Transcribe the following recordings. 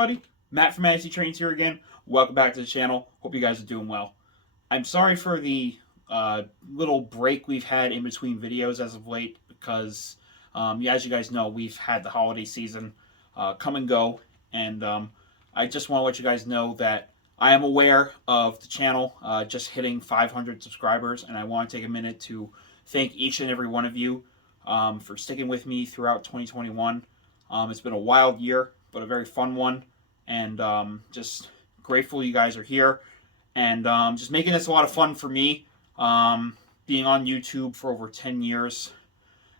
everybody, Matt from Fantasy Trains here again. Welcome back to the channel. Hope you guys are doing well. I'm sorry for the little break we've had in between videos as of late because, as you guys know, we've had the holiday season come and go, and I just want to let you guys know that I am aware of the channel just hitting 500 subscribers, and I want to take a minute to thank each and every one of you for sticking with me throughout 2021. It's been a wild year, but a very fun one, and just grateful you guys are here, and just making this a lot of fun for me, being on YouTube for over 10 years,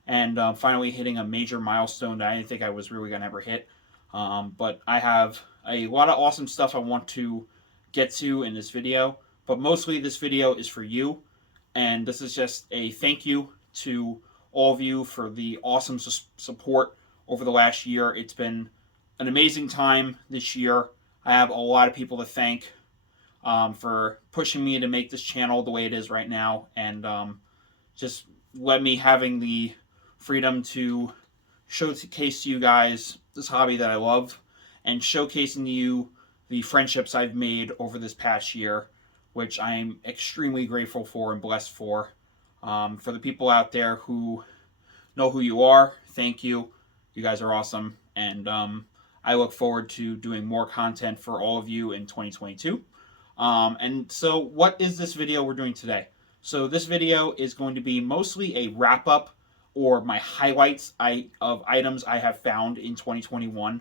and finally hitting a major milestone that I didn't think I was really going to ever hit. But I have a lot of awesome stuff I want to get to in this video, but mostly this video is for you, and this is just a thank you to all of you for the awesome support over the last year. It's been an amazing time this year. I have a lot of people to thank for pushing me to make this channel the way it is right now, and just let me having the freedom to showcase to you guys this hobby that I love, and showcasing to you the friendships I've made over this past year, which I'm extremely grateful for and blessed for. For the people out there who know who you are, thank you. You guys are awesome, and I look forward to doing more content for all of you in 2022. And so what is this video we're doing today? So this video is going to be mostly a wrap-up or my highlights of items I have found in 2021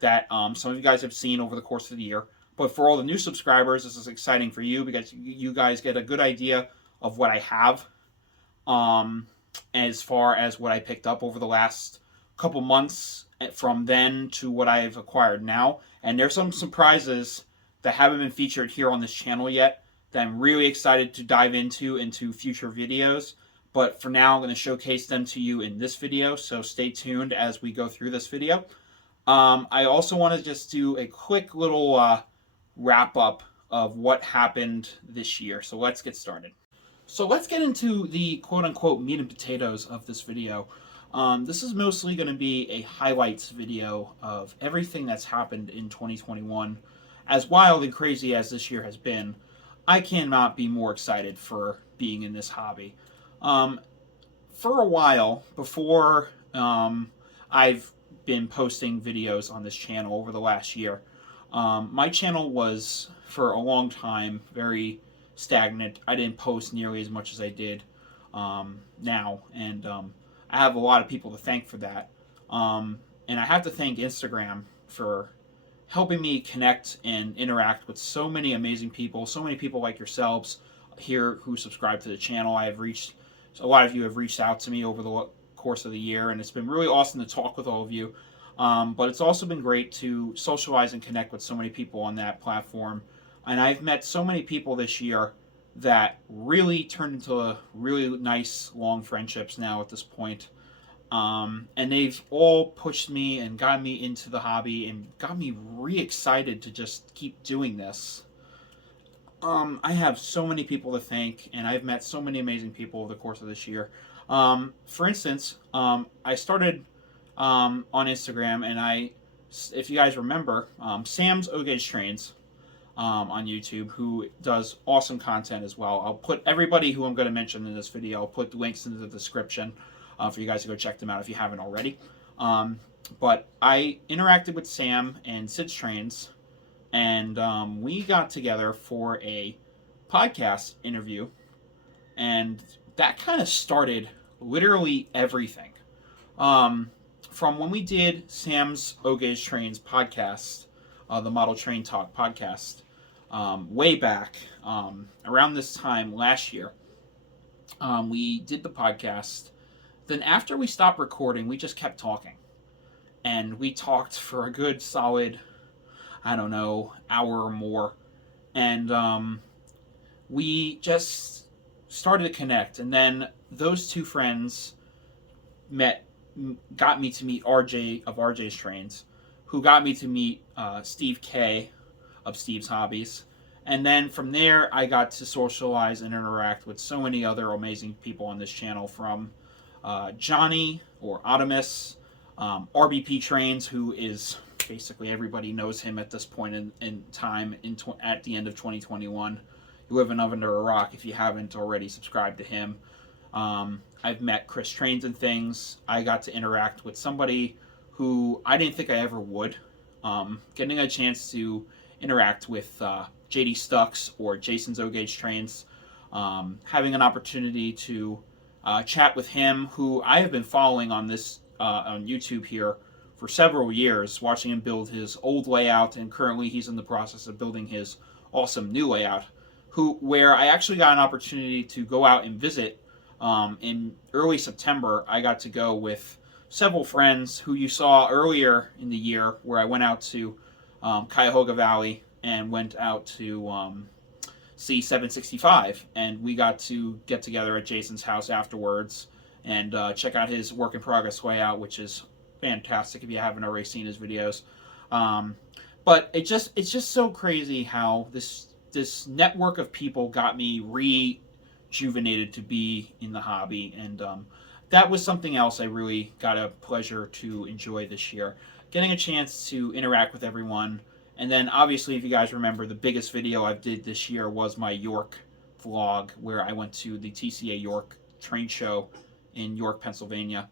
that some of you guys have seen over the course of the year. But for all the new subscribers, this is exciting for you because you guys get a good idea of what I have as far as what I picked up over the last couple months from then to what I've acquired now. And there's some surprises that haven't been featured here on this channel yet that I'm really excited to dive into future videos. But for now, I'm going to showcase them to you in this video, so stay tuned as we go through this video. I also want to just do a quick little wrap-up of what happened this year. So let's get started. So let's get into the quote-unquote meat and potatoes of this video. This is mostly going to be a highlights video of everything that's happened in 2021. As wild and crazy as this year has been, I cannot be more excited for being in this hobby. For a while, before I've been posting videos on this channel over the last year, my channel was, for a long time, very stagnant. I didn't post nearly as much as I did now, and I have a lot of people to thank for that. And I have to thank Instagram for helping me connect and interact with so many amazing people, so many people like yourselves here who subscribe to the channel. A lot of you have reached out to me over the course of the year, and it's been really awesome to talk with all of you. But it's also been great to socialize and connect with so many people on that platform. And I've met so many people this year that really turned into really nice, long friendships now at this point. And they've all pushed me and got me into the hobby and got me re-excited to just keep doing this. I have so many people to thank, and I've met so many amazing people over the course of this year. For instance, I started on Instagram, and if you guys remember, Sam's O-Gauge Trains on YouTube, who does awesome content as well. I'll put everybody who I'm going to mention in this video, I'll put links in the description for you guys to go check them out if you haven't already. But I interacted with Sam and Sid's Trains, and we got together for a podcast interview, and that kind of started literally everything. From when we did Sam's O-Gauge Trains podcast, the Model Train Talk podcast, way back around this time last year, we did the podcast. Then after we stopped recording, we just kept talking. And we talked for a good solid, I don't know, hour or more. And we just started to connect. And then those two friends got me to meet RJ of RJ's Trains, who got me to meet Steve K of Steve's Hobbies. And then from there, I got to socialize and interact with so many other amazing people on this channel, from Johnny or Optimus, RBP Trains, who is Basically, everybody knows him at this point in time at the end of 2021. You're living under a rock if you haven't already subscribed to him. I've met Chris Trains and Things. I got to interact with somebody who I didn't think I ever would. Getting a chance to interact with JD Stucks or Jason's O-Gauge Trains. Having an opportunity to chat with him, who I have been following on YouTube here for several years, watching him build his old layout, and currently he's in the process of building his awesome new layout. Where I actually got an opportunity to go out and visit in early September. I got to go with several friends who you saw earlier in the year, where I went out to Cuyahoga Valley and went out to see 765, and we got to get together at Jason's house afterwards and check out his work in progress layout, which is fantastic if you haven't already seen his videos. But it's just so crazy how this network of people got me rejuvenated to be in the hobby, and that was something else I really got a pleasure to enjoy this year. Getting a chance to interact with everyone. And then obviously, if you guys remember, the biggest video I did this year was my York vlog, where I went to the TCA York train show in York, Pennsylvania.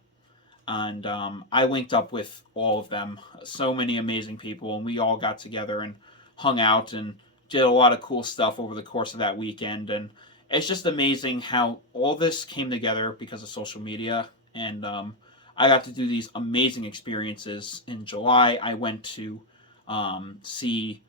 And I linked up with all of them. So many amazing people, and we all got together and hung out and did a lot of cool stuff over the course of that weekend. And it's just amazing how all this came together because of social media. And I got to do these amazing experiences. In July, I went to see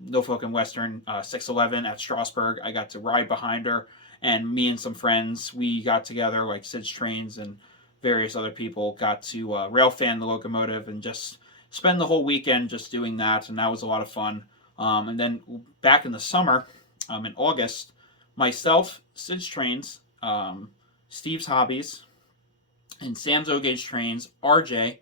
Norfolk and Western 611 at Strasbourg. I got to ride behind her, and me and some friends, we got together, like Sid's Trains and various other people, got to rail fan the locomotive and just spend the whole weekend just doing that, and that was a lot of fun. And then back in the summer, in August, myself, Sid's Trains, Steve's Hobbies, and Sam's O-Gauge Trains, RJ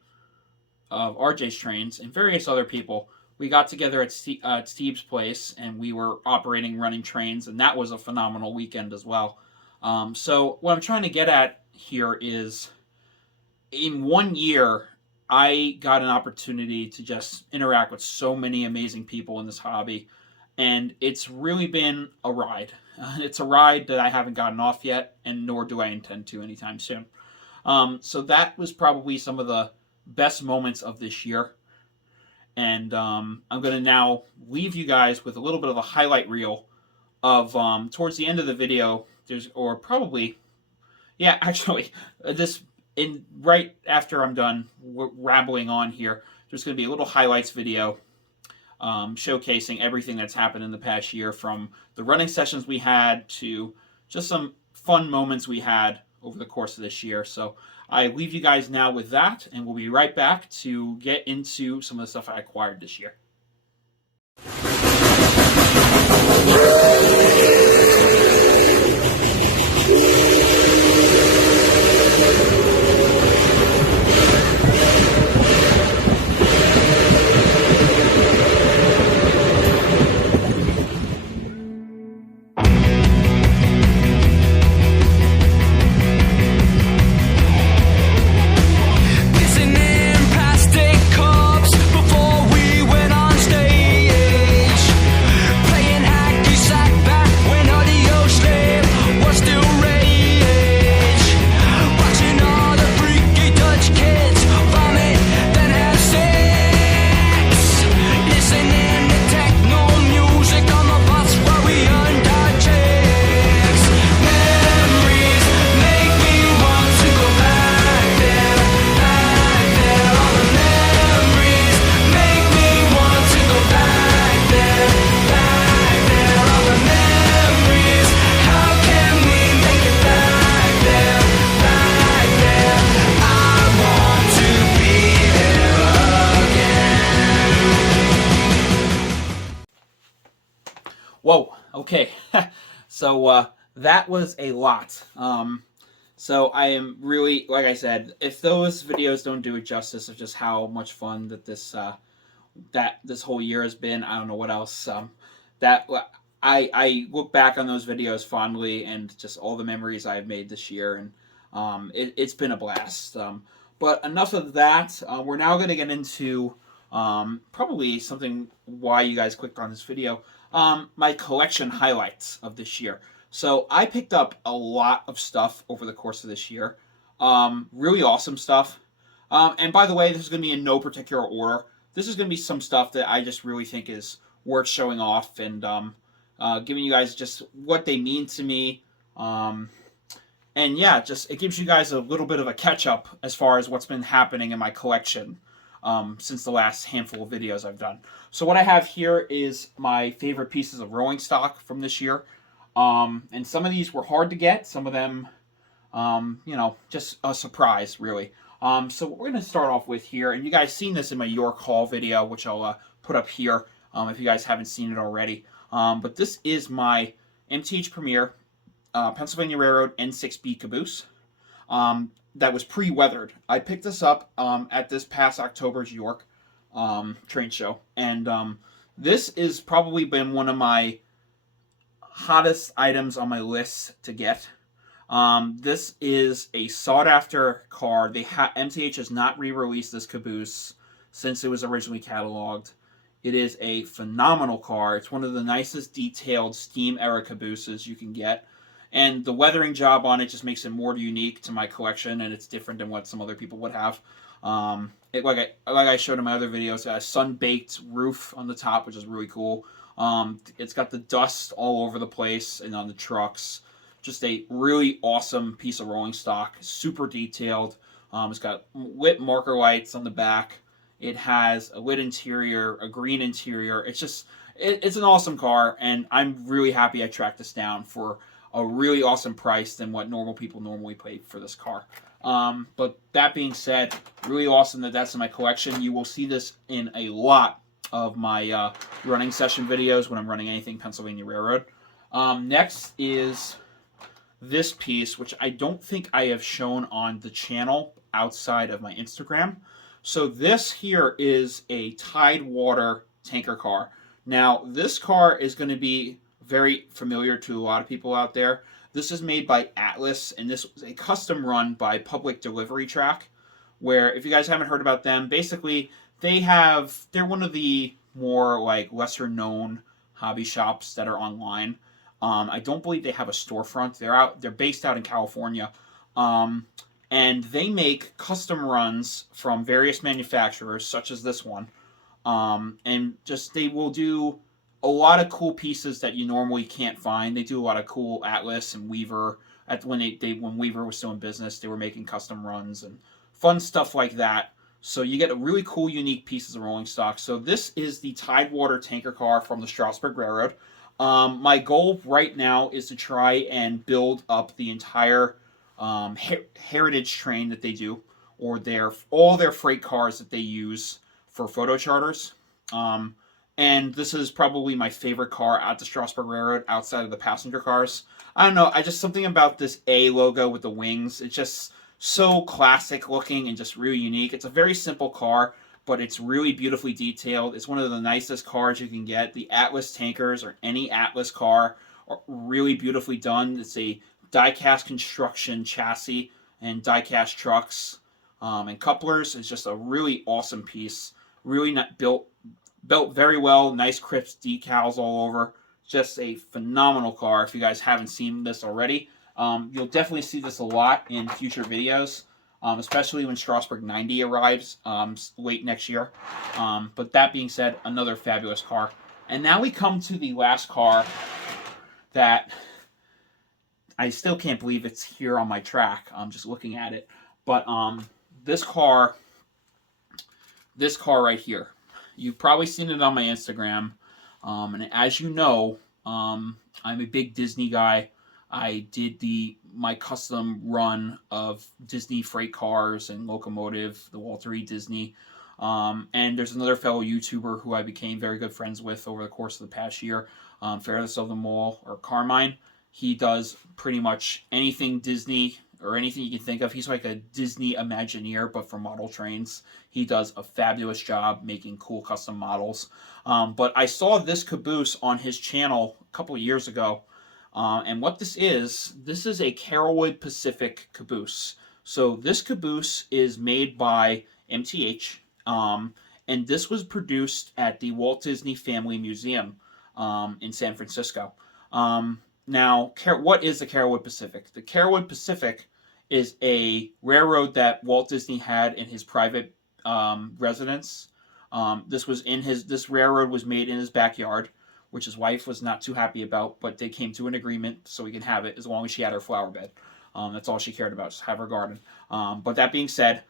of RJ's Trains, and various other people, we got together at Steve's place, and we were running trains, and that was a phenomenal weekend as well. So what I'm trying to get at here is, in 1 year, I got an opportunity to just interact with so many amazing people in this hobby, and it's really been a ride. It's a ride that I haven't gotten off yet, and nor do I intend to anytime soon. So that was probably some of the best moments of this year. And I'm going to now leave you guys with a little bit of a highlight reel of, towards the end of the video, right after I'm done rambling on here, there's going to be a little highlights video showcasing everything that's happened in the past year, from the running sessions we had to just some fun moments we had over the course of this year. So I leave you guys now with that, and we'll be right back to get into some of the stuff I acquired this year. Whoa, okay. So that was a lot. So I am really, like I said, if those videos don't do it justice of just how much fun that this whole year has been, I don't know what else. I look back on those videos fondly, and just all the memories I've made this year, and it's been a blast. But enough of that. We're now going to get into Probably something why you guys clicked on this video. My collection highlights of this year. So I picked up a lot of stuff over the course of this year. Really awesome stuff. And by the way, this is going to be in no particular order. This is going to be some stuff that I just really think is worth showing off and giving you guys just what they mean to me. And yeah, just it gives you guys a little bit of a catch up as far as what's been happening in my collection since the last handful of videos I've done. So what I have here is my favorite pieces of rolling stock from this year. And some of these were hard to get. Some of them, just a surprise, really. So what we're going to start off with here, and you guys seen this in my York Hall video, which I'll put up here if you guys haven't seen it already. But this is my MTH Premier Pennsylvania Railroad N6B Caboose that was pre-weathered. I picked this up at this past October's York train show, and this has probably been one of my hottest items on my list to get. This is a sought-after car. MTH has not re-released this Caboose since it was originally cataloged. It is a phenomenal car. It's one of the nicest detailed steam-era Cabooses you can get. And the weathering job on it just makes it more unique to my collection, and it's different than what some other people would have. Like I showed in my other videos, it has a sun-baked roof on the top, which is really cool. It's got the dust all over the place and on the trucks. Just a really awesome piece of rolling stock, super detailed. It's got lit marker lights on the back. It has a lit interior, a green interior. It's an awesome car, and I'm really happy I tracked this down for a really awesome price than what normal people normally pay for this car. But that being said, really awesome that that's in my collection. You will see this in a lot of my running session videos when I'm running anything Pennsylvania Railroad. Next is this piece, which I don't think I have shown on the channel outside of my Instagram. So this here is a Tidewater Tanker Car. Now, this car is going to be very familiar to a lot of people out there. This is made by Atlas, and this was a custom run by Public Delivery Track, where, if you guys haven't heard about them, basically they're one of the more like lesser known hobby shops that are online. I don't believe they have a storefront. They're based out in California. And they make custom runs from various manufacturers, such as this one. And just they will do a lot of cool pieces that you normally can't find. They do a lot of cool Atlas and Weaver. When Weaver was still in business, they were making custom runs and fun stuff like that. So you get a really cool, unique pieces of rolling stock. So this is the Tidewater Tanker Car from the Strasbourg Railroad. My goal right now is to try and build up the entire heritage train that they do, or all their freight cars that they use for photo charters. And this is probably my favorite car at the Strasbourg Railroad outside of the passenger cars. I don't know, something about this A logo with the wings. It's just so classic looking and just really unique. It's a very simple car, but it's really beautifully detailed. It's one of the nicest cars you can get. The Atlas tankers or any Atlas car are really beautifully done. It's a die-cast construction chassis and die-cast trucks and couplers. It's just a really awesome piece. Really built very well. Nice crisp decals all over. Just a phenomenal car. If you guys haven't seen this already, you'll definitely see this a lot in future videos, especially when Strasbourg 90 arrives late next year. But that being said, another fabulous car. And now we come to the last car that I still can't believe it's here on my track. I'm just looking at it. But this car right here. You've probably seen it on my Instagram. And as you know, I'm a big Disney guy. I did my custom run of Disney freight cars and locomotive, the Walter E. Disney. And there's another fellow YouTuber who I became very good friends with over the course of the past year, Fairness of the Mall, or Carmine. He does pretty much anything Disney or anything you can think of. He's like a Disney Imagineer, but for model trains. He does a fabulous job making cool custom models. But I saw this Caboose on his channel a couple of years ago. And what this is a Carowid Pacific Caboose. So this Caboose is made by MTH. And this was produced at the Walt Disney Family Museum in San Francisco. Now, what is the Carowid Pacific? The Carowid Pacific is a railroad that Walt Disney had in his private residence. This railroad was made in his backyard, which his wife was not too happy about, but they came to an agreement so he can have it as long as she had her flower bed. That's all she cared about, just have her garden. But that being said,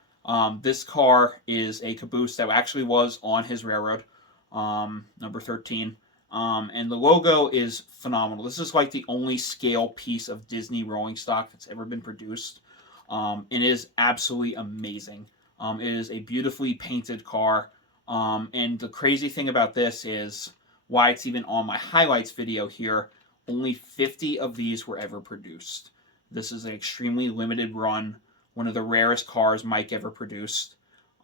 this car is a Caboose that actually was on his railroad, number 13. And the logo is phenomenal. This is like the only scale piece of Disney rolling stock that's ever been produced. It is absolutely amazing. It is a beautifully painted car. And the crazy thing about this is why it's even on my highlights video here. Only 50 of these were ever produced. This is an extremely limited run, one of the rarest cars Mike ever produced.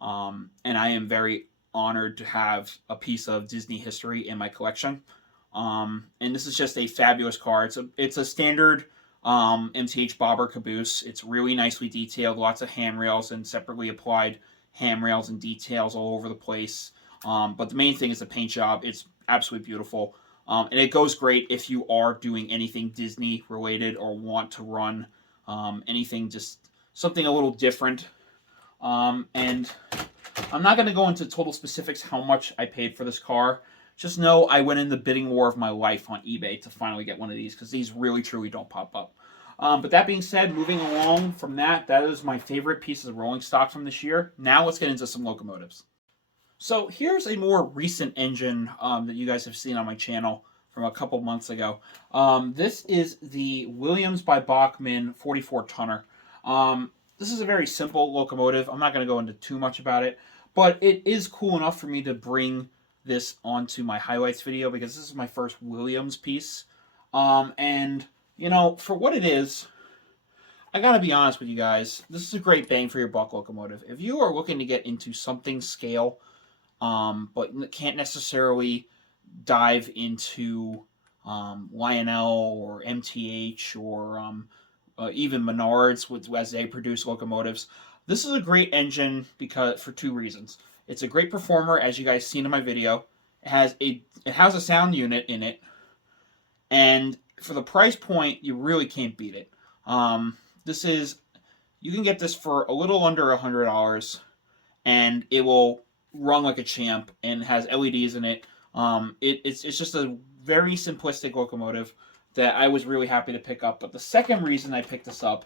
And I am very honored to have a piece of Disney history in my collection. And this is just a fabulous car. It's a standard MTH bobber Caboose. It's really nicely detailed, lots of handrails and separately applied handrails and details all over the place. But the main thing is the paint job. It's absolutely beautiful. And it goes great if you are doing anything Disney related or want to run anything, just something a little different. And I'm not going to go into total specifics how much I paid for this car. Just know I went in the bidding war of my life on eBay to finally get one of these because these really truly don't pop up. But that being said, moving along from that is my favorite pieces of rolling stock from this year. Now let's get into some locomotives. So here's a more recent engine that you guys have seen on my channel from a couple months ago. This is the Williams by Bachmann 44 tonner. This is a very simple locomotive. I'm not going to go into too much about it, but it is cool enough for me to bring this onto my highlights video because this is my first Williams piece. And, you know, for what it is, I gotta be honest with you guys, this is a great bang for your buck locomotive. If you are looking to get into something scale, but can't necessarily dive into Lionel or MTH or even Menards as they produce locomotives, this is a great engine for two reasons. It's a great performer, as you guys seen in my video. It has a sound unit in it, and for the price point, you really can't beat it. You can get this for a little under $100, and it will run like a champ, and has LEDs in it. It's just a very simplistic locomotive that I was really happy to pick up. But the second reason I picked this up,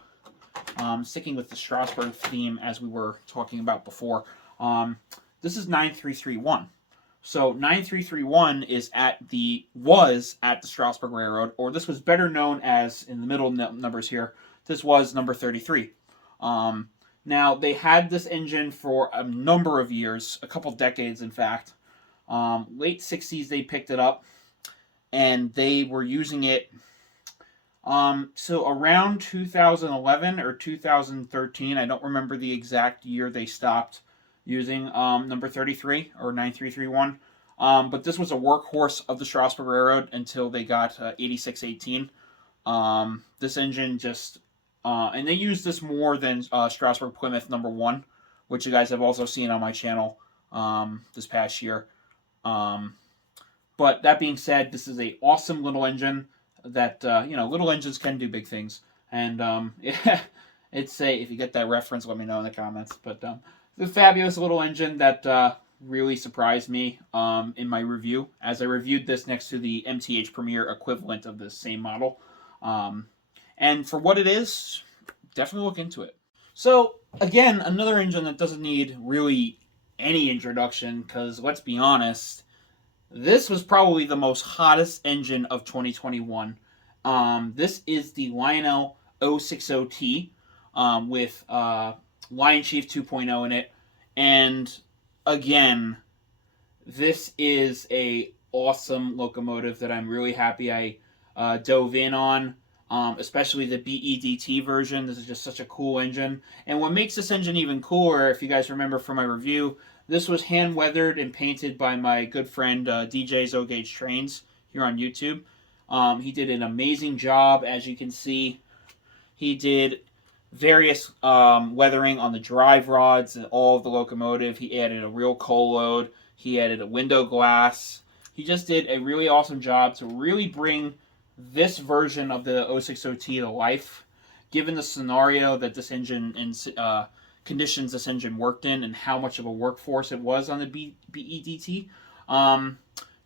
sticking with the Strasbourg theme as we were talking about before, this is 9331. So 9331 was at the Strasbourg Railroad, or this was better known as, in the middle numbers here, this was number 33. Now, they had this engine for a number of years, a couple decades in fact. Late 60s they picked it up, and they were using it so around 2011 or 2013, I don't remember the exact year they stopped using number 33 or 9331. But this was a workhorse of the Strasbourg Railroad until they got 8618. This engine just, and they used this more than Strasbourg Plymouth number 1, which you guys have also seen on my channel this past year. But that being said, this is a awesome little engine that, little engines can do big things. And yeah, if you get that reference, let me know in the comments. But the fabulous little engine that really surprised me in my review, as I reviewed this next to the MTH Premier equivalent of the same model. And for what it is, definitely look into it. So, again, another engine that doesn't need really any introduction, because let's be honest, this was probably the most hottest engine of 2021. This is the Lionel 060T with Lion Chief 2.0 in it. And again, this is a awesome locomotive that I'm really happy I dove in on. Especially the BEDT version. This is just such a cool engine. And what makes this engine even cooler, if you guys remember from my review, this was hand weathered and painted by my good friend DJ Zogage Trains here on YouTube. He did an amazing job, as you can see. He did various weathering on the drive rods and all of the locomotive. He added a real coal load. He added a window glass. He just did a really awesome job to really bring this version of the 060T to life, given the scenario that this engine and conditions this engine worked in and how much of a workforce it was on the BEDT.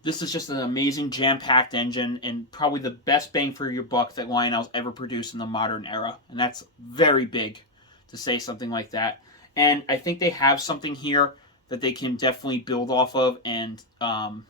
This is just an amazing jam-packed engine and probably the best bang for your buck that Lionel's ever produced in the modern era. And that's very big to say something like that. And I think they have something here that they can definitely build off of and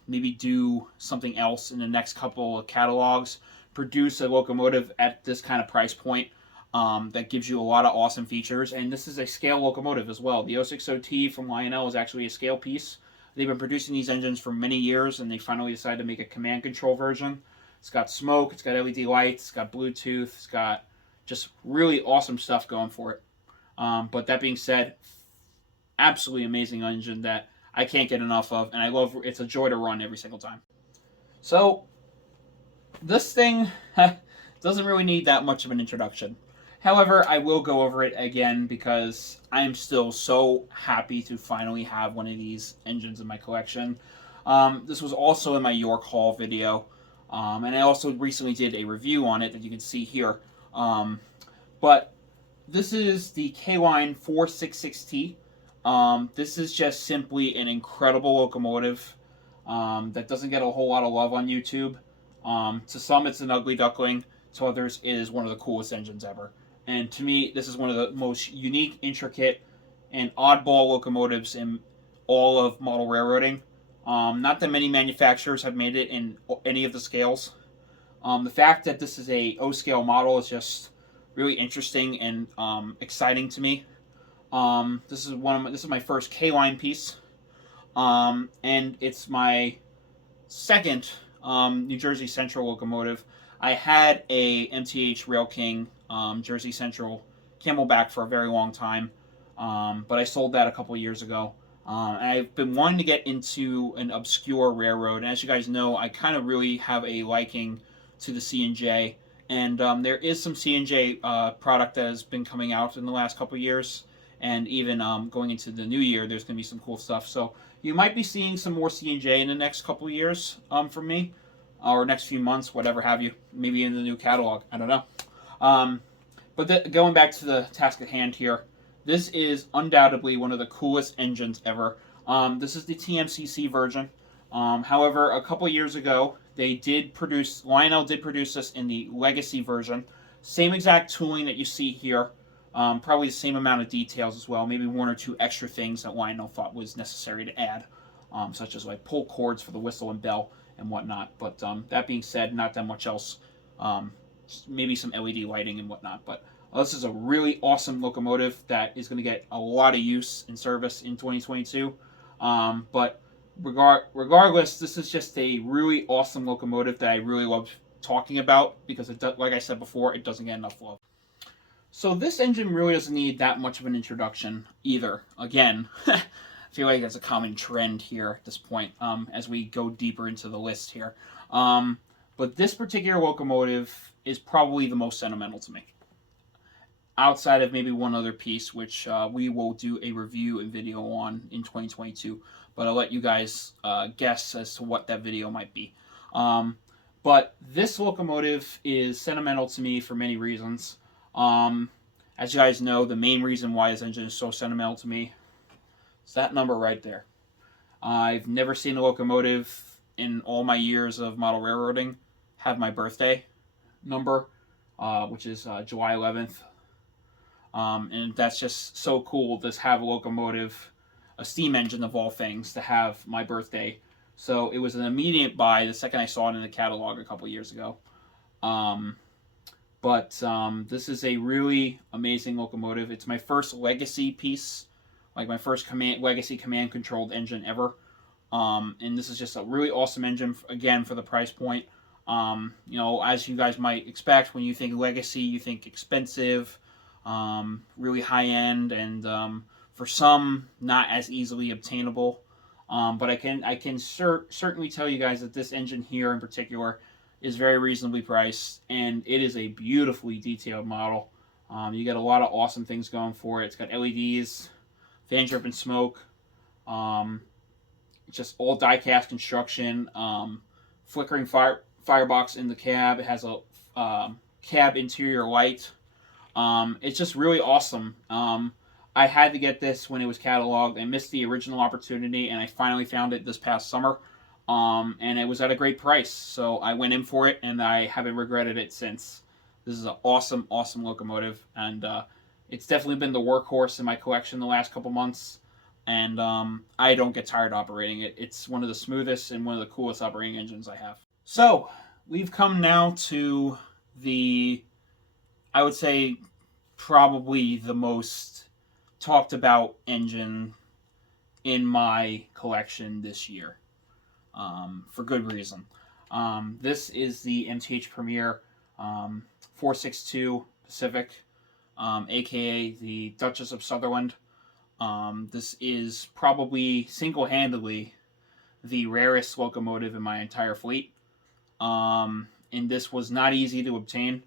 maybe do something else in the next couple of catalogs. Produce a locomotive at this kind of price point that gives you a lot of awesome features. And this is a scale locomotive as well. The 060T from Lionel is actually a scale piece. They've been producing these engines for many years, and they finally decided to make a command control version. It's got smoke, it's got LED lights, it's got Bluetooth, it's got just really awesome stuff going for it. But that being said, absolutely amazing engine that I can't get enough of, and I love. It's a joy to run every single time. So this thing doesn't really need that much of an introduction. However, I will go over it again because I am still so happy to finally have one of these engines in my collection. This was also in my York Hall video, and I also recently did a review on it that you can see here. But this is the K-Line 466T. This is just simply an incredible locomotive that doesn't get a whole lot of love on YouTube. To some, it's an ugly duckling. To others, it is one of the coolest engines ever. And to me, this is one of the most unique, intricate, and oddball locomotives in all of model railroading. Not that many manufacturers have made it in any of the scales. The fact that this is a O-scale model is just really interesting and exciting to me. This is my first K-Line piece, and it's my second New Jersey Central locomotive. I had a MTH Rail King Jersey Central Camelback for a very long time, but I sold that a couple years ago. I've been wanting to get into an obscure railroad, and as you guys know, I kind of really have a liking to the C&J, and there is some C&J product that has been coming out in the last couple years, and even going into the new year, there's going to be some cool stuff. So you might be seeing some more C&J in the next couple years from me, or next few months, whatever have you. Maybe in the new catalog. I don't know. But going back to the task at hand here, this is undoubtedly one of the coolest engines ever. This is the TMCC version. However, a couple years ago, Lionel did produce this in the Legacy version. Same exact tooling that you see here. Probably the same amount of details as well. Maybe one or two extra things that Lionel thought was necessary to add, such as like pull cords for the whistle and bell and whatnot. But that being said, not that much else. Maybe some LED lighting and whatnot. But this is a really awesome locomotive that is going to get a lot of use in service in 2022. But regardless, this is just a really awesome locomotive that I really love talking about because, like I said before, it doesn't get enough love. So this engine really doesn't need that much of an introduction either. Again, I feel like that's a common trend here at this point as we go deeper into the list here. But this particular locomotive is probably the most sentimental to me. Outside of maybe one other piece, which we will do a review and video on in 2022. But I'll let you guys guess as to what that video might be. But this locomotive is sentimental to me for many reasons. As you guys know, the main reason why this engine is so sentimental to me is that number right there. I've never seen a locomotive in all my years of model railroading have my birthday number, which is July 11th. And that's just so cool to have a locomotive, a steam engine of all things, to have my birthday. So it was an immediate buy the second I saw it in the catalog a couple years ago. But this is a really amazing locomotive. It's my first legacy piece, like my first legacy command controlled engine ever. And this is just a really awesome engine, again, for the price point. You know, as you guys might expect, when you think legacy, you think expensive, really high end, and for some, not as easily obtainable. But I can certainly tell you guys that this engine here in particular is very reasonably priced, and it is a beautifully detailed model. You get a lot of awesome things going for it. It's got LEDs, fan driven smoke, just all die-cast construction, flickering firebox in the cab. It has a cab interior light. It's just really awesome. I had to get this when it was cataloged. I missed the original opportunity, and I finally found it this past summer. And it was at a great price, so I went in for it, and I haven't regretted it since. This is an awesome, awesome locomotive, and it's definitely been the workhorse in my collection the last couple months. And I don't get tired operating it. It's one of the smoothest and one of the coolest operating engines I have. So we've come now to I would say, probably the most talked about engine in my collection this year, for good reason. This is the MTH Premier 462 Pacific, aka the Duchess of Sutherland. This is probably single-handedly the rarest locomotive in my entire fleet. And this was not easy to obtain.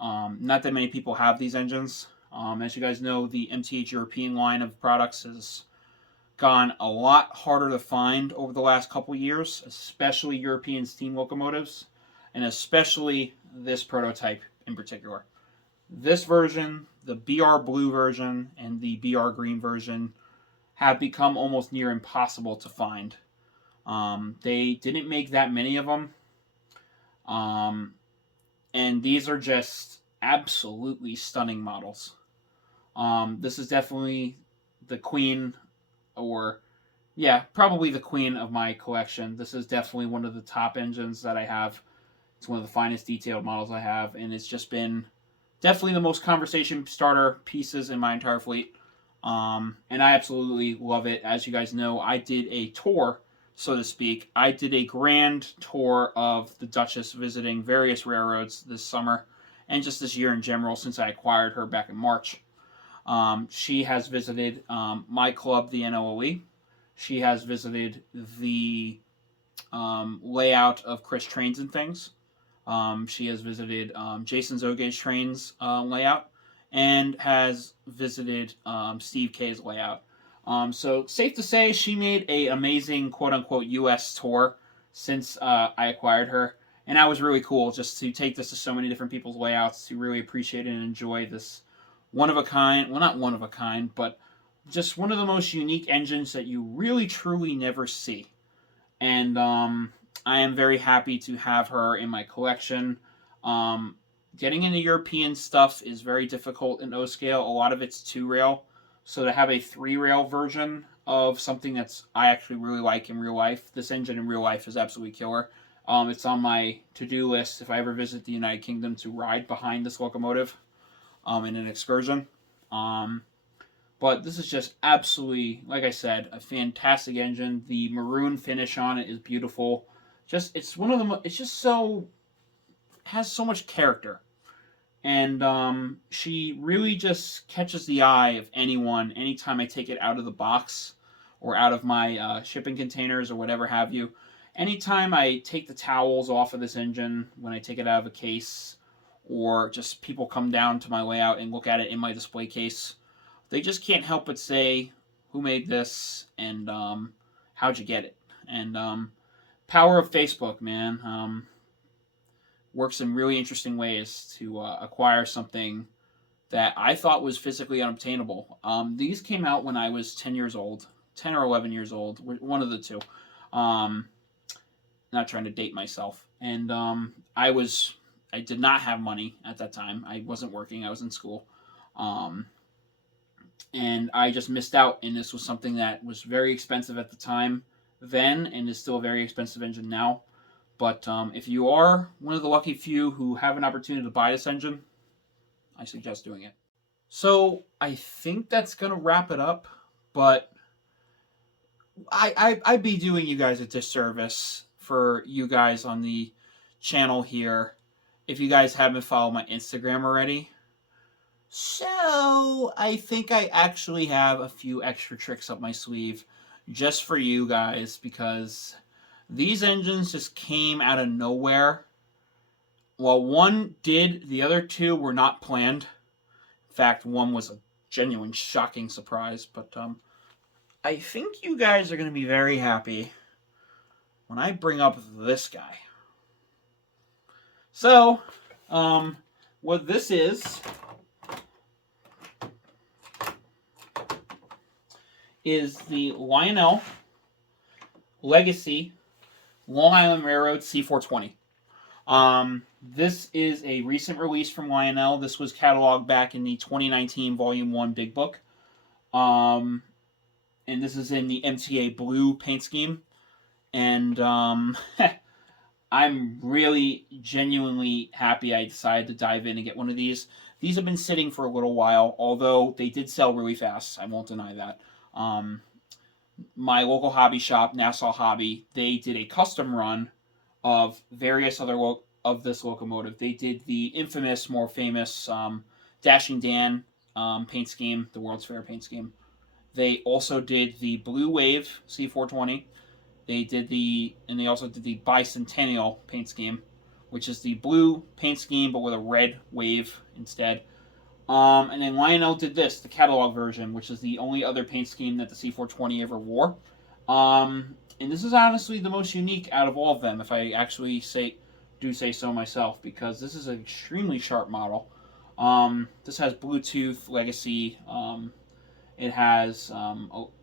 Not that many people have these engines. As you guys know, the MTH European line of products has gone a lot harder to find over the last couple years, especially European steam locomotives, and especially this prototype in particular. This version, the BR Blue version, and the BR Green version have become almost near impossible to find. They didn't make that many of them. And these are just absolutely stunning models. This is definitely the queen, probably the queen of my collection. This is definitely one of the top engines that I have. It's one of the finest detailed models I have, and it's just been definitely the most conversation starter pieces in my entire fleet. And I absolutely love it. As you guys know, I did a tour, so to speak. I did a grand tour of the Duchess, visiting various railroads this summer and just this year in general since I acquired her back in March. She has visited my club, the NOLE. She has visited the layout of Chris Trains and Things. She has visited Jason Zoge's Trains layout, and has visited Steve K's layout. So safe to say she made a amazing quote-unquote US tour since I acquired her. And that was really cool, just to take this to so many different people's layouts, to really appreciate and enjoy this one-of-a-kind, well, not one-of-a-kind, but just one of the most unique engines that you really, truly never see. And I am very happy to have her in my collection. Getting into European stuff is very difficult in O-scale. A lot of it's 2-rail. So to have a 3-rail version of something that's I actually really like in real life, this engine in real life is absolutely killer. It's on my to-do list if I ever visit the United Kingdom to ride behind this locomotive in an excursion. But this is just absolutely, like I said, a fantastic engine. The maroon finish on it is beautiful. It's one of the it's just so, has so much character. And she really just catches the eye of anyone anytime I take it out of the box or out of my shipping containers or whatever have you. Anytime I take the towels off of this engine, when I take it out of a case, or just people come down to my layout and look at it in my display case, they just can't help but say, who made this, and how'd you get it? And power of Facebook, man. Works in really interesting ways to acquire something that I thought was physically unobtainable. These came out when I was 10 years old, 10 or 11 years old, one of the two. Not trying to date myself. And I did not have money at that time. I wasn't working. I was in school. And I just missed out. And this was something that was very expensive at the time then, and is still a very expensive engine now. But if you are one of the lucky few who have an opportunity to buy this engine, I suggest doing it. So I think that's going to wrap it up. But I'd be doing you guys a disservice for you guys on the channel here if you guys haven't followed my Instagram already. So I think I actually have a few extra tricks up my sleeve just for you guys, because these engines just came out of nowhere. Well, one did, the other two were not planned. In fact, one was a genuine shocking surprise. But I think you guys are going to be very happy when I bring up this guy. So, what this is the Lionel Legacy Long Island Railroad C420. This is a recent release from Lionel. This was cataloged back in the 2019 Volume 1 Big Book. And this is in the MTA Blue paint scheme. And I'm really genuinely happy I decided to dive in and get one of these. These have been sitting for a little while, although they did sell really fast. I won't deny that. My local hobby shop, Nassau Hobby, they did a custom run of various other of this locomotive. They did the infamous, more famous Dashing Dan paint scheme, the World's Fair paint scheme. They also did the Blue Wave C420. They also did the Bicentennial paint scheme, which is the blue paint scheme but with a red wave instead. And then Lionel did this, the catalog version, which is the only other paint scheme that the C420 ever wore. And this is honestly the most unique out of all of them, if I actually say so myself, because this is an extremely sharp model. This has Bluetooth, Legacy, it has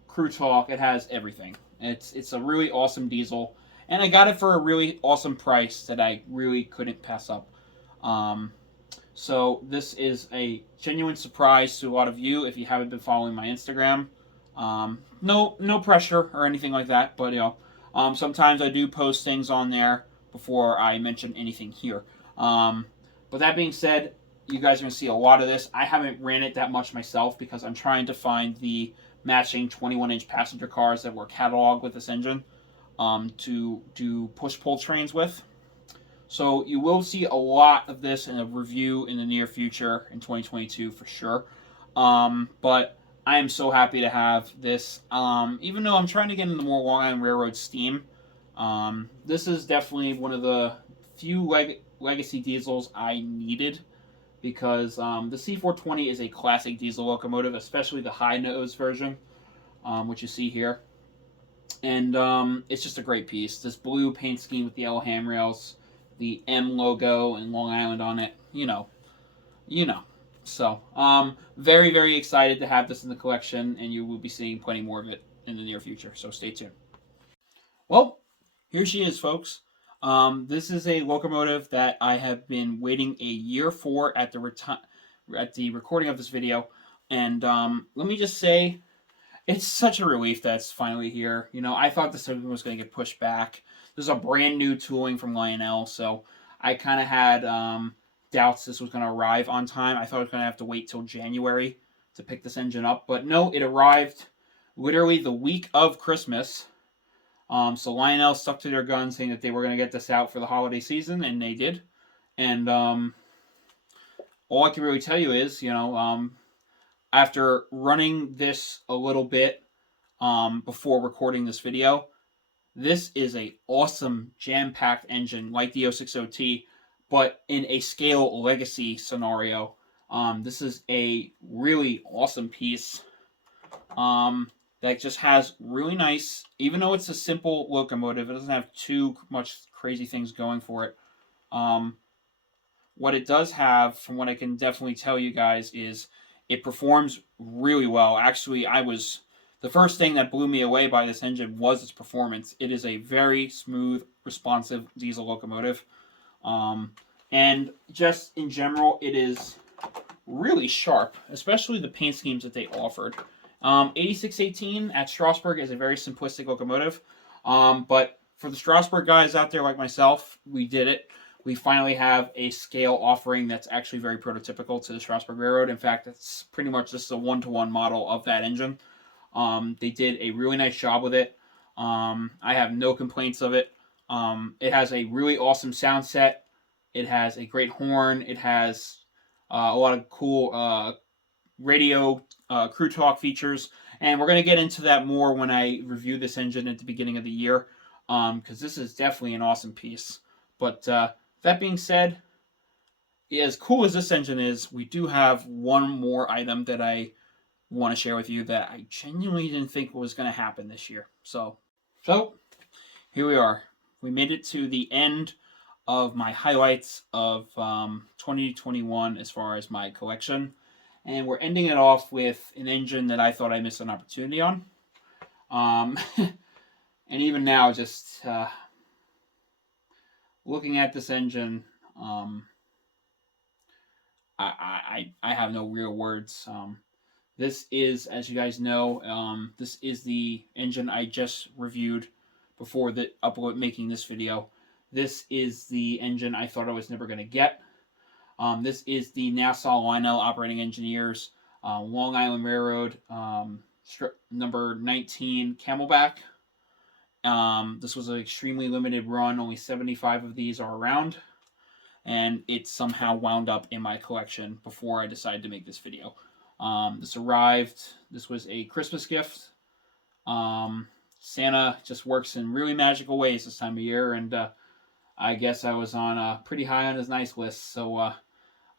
Crew Talk, it has everything. It's a really awesome diesel, and I got it for a really awesome price that I really couldn't pass up. So this is a genuine surprise to a lot of you if you haven't been following my Instagram. No pressure or anything like that, but sometimes I do post things on there before I mention anything here. But that being said, you guys are going to see a lot of this. I haven't ran it that much myself because I'm trying to find the matching 21-inch passenger cars that were cataloged with this engine to do push-pull trains with. So you will see a lot of this in a review in the near future in 2022 for sure. But I am so happy to have this. Even though I'm trying to get into more Long Island Railroad steam, this is definitely one of the few legacy diesels I needed, because the C420 is a classic diesel locomotive, especially the high nose version, which you see here. And it's just a great piece. This blue paint scheme with the yellow handrails, the M logo and Long Island on it, you know. So, very, very excited to have this in the collection, and you will be seeing plenty more of it in the near future, so stay tuned. Well, here she is, folks. This is a locomotive that I have been waiting a year for at the recording of this video, and let me just say, it's such a relief that it's finally here. I thought this was going to get pushed back. This is a brand new tooling from Lionel, so I kind of had doubts this was going to arrive on time. I thought I was going to have to wait till January to pick this engine up, but no, it arrived literally the week of Christmas. So Lionel stuck to their guns, saying that they were going to get this out for the holiday season, and they did. And all I can really tell you is, after running this a little bit before recording this video, this is a awesome jam-packed engine like the 060T, but in a scale legacy scenario. This is a really awesome piece that just has really nice, even though it's a simple locomotive, it doesn't have too much crazy things going for it. What it does have, from what I can definitely tell you guys, is it performs really well. Actually, the first thing that blew me away by this engine was its performance. It is a very smooth, responsive diesel locomotive. And just in general, it is really sharp, especially the paint schemes that they offered. 8618 at Strasbourg is a very simplistic locomotive. But for the Strasbourg guys out there like myself, we did it. We finally have a scale offering that's actually very prototypical to the Strasbourg Railroad. In fact, it's pretty much just a one-to-one model of that engine. They did a really nice job with it. I have no complaints of it. It has a really awesome sound set. It has a great horn. It has a lot of cool radio crew talk features. And we're going to get into that more when I review this engine at the beginning of the year, because this is definitely an awesome piece. But that being said, as cool as this engine is, we do have one more item that I want to share with you that I genuinely didn't think was going to happen this year. So here we are. We made it to the end of my highlights of 2021 as far as my collection. And we're ending it off with an engine that I thought I missed an opportunity on. And even now, just looking at this engine, I have no real words. This is, as you guys know, this is the engine I just reviewed before making this video. This is the engine I thought I was never going to get. This is the Nassau Lionel Operating Engineers Long Island Railroad number 19 Camelback. This was an extremely limited run. Only 75 of these are around. And it somehow wound up in my collection before I decided to make this video. This arrived. This was a Christmas gift. Santa just works in really magical ways this time of year, and I guess I was on pretty high on his nice list. So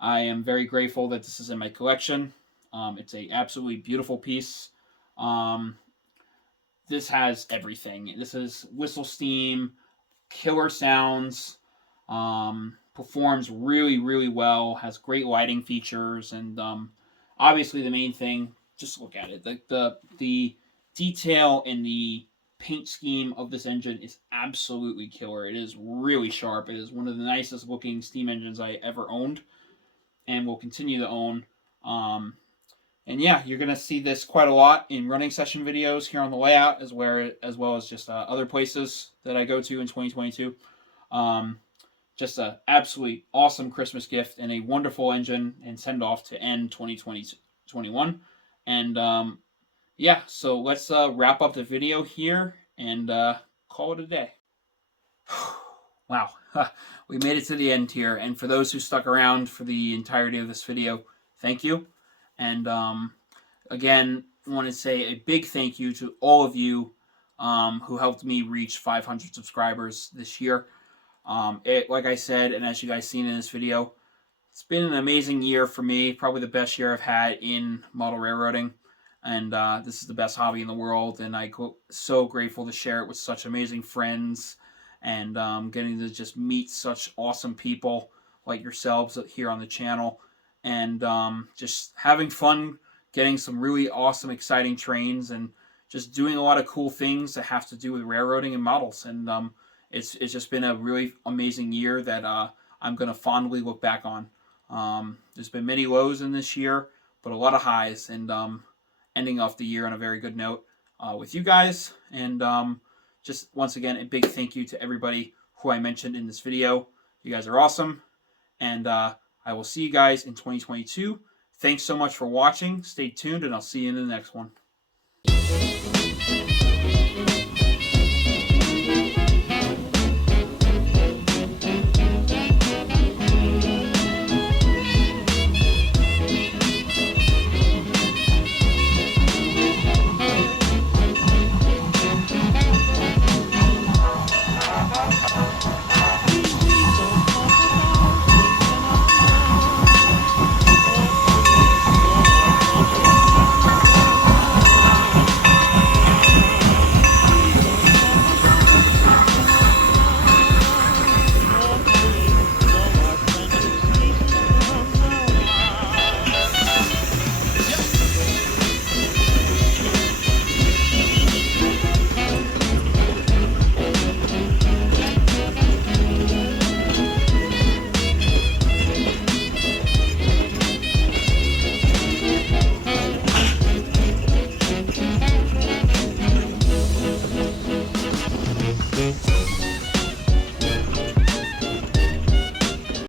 I am very grateful that this is in my collection. It's a absolutely beautiful piece. This has everything. This is whistle steam, killer sounds, performs really, really well, has great lighting features, and obviously the main thing, just look at it. The detail in the paint scheme of this engine is absolutely killer. It is really sharp. It is one of the nicest looking steam engines I ever owned and will continue to own. And yeah, you're going to see this quite a lot in running session videos here on the layout, as well as just other places that I go to in 2022. Just an absolutely awesome Christmas gift and a wonderful engine and send-off to end 2021. And yeah, so let's wrap up the video here and call it a day. Wow, we made it to the end here. And for those who stuck around for the entirety of this video, thank you. And again, I want to say a big thank you to all of you who helped me reach 500 subscribers this year. Like I said, and as you guys seen in this video, it's been an amazing year for me. Probably the best year I've had in model railroading. And this is the best hobby in the world. And I'm so grateful to share it with such amazing friends. And getting to just meet such awesome people like yourselves here on the channel. And just having fun, getting some really awesome, exciting trains. And just doing a lot of cool things that have to do with railroading and models. And it's just been a really amazing year that I'm going to fondly look back on. There's been many lows in this year, but a lot of highs, and ending off the year on a very good note with you guys. And just once again, a big thank you to everybody who I mentioned in this video. You guys are awesome, and I will see you guys in 2022. Thanks so much for watching. Stay tuned, and I'll see you in the next one.